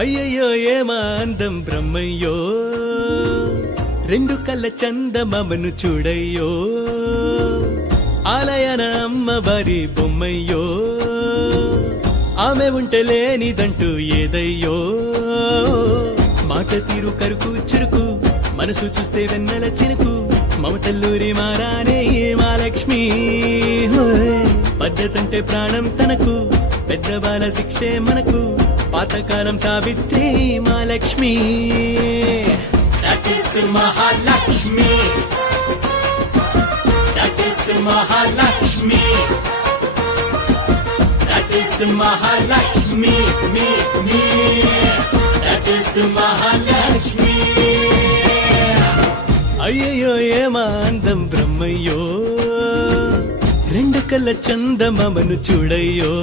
అయ్యయ్యో ఏమా అందం బ్రహ్మయ్యో, రెండు కళ్ళ చందమామను చూడయ్యో, ఆలయన అమ్మవారి బొమ్మయ్యో, ఆమె ఉంటే లేనిదంటూ ఏదయ్యో, మాట తీరు కరుకు చురుకు, మనసు చూస్తే వెన్నెల చినుకు, మమతల్లూరి మారానే మా లక్ష్మి. పద్ధతంటే ప్రాణం తనకు, పెద్ద బాల శిక్షే మనకు, పాతకాలం సావిత్రి మా Lakshmi. That is Mahalakshmi. That is Mahalakshmi. That is Mahalakshmi. Me. That is Mahalakshmi. అయ్యయ్యో ఏమా అందం బ్రహ్మయ్యో, రెండు కళ్ళ చందమామను చూడయ్యో.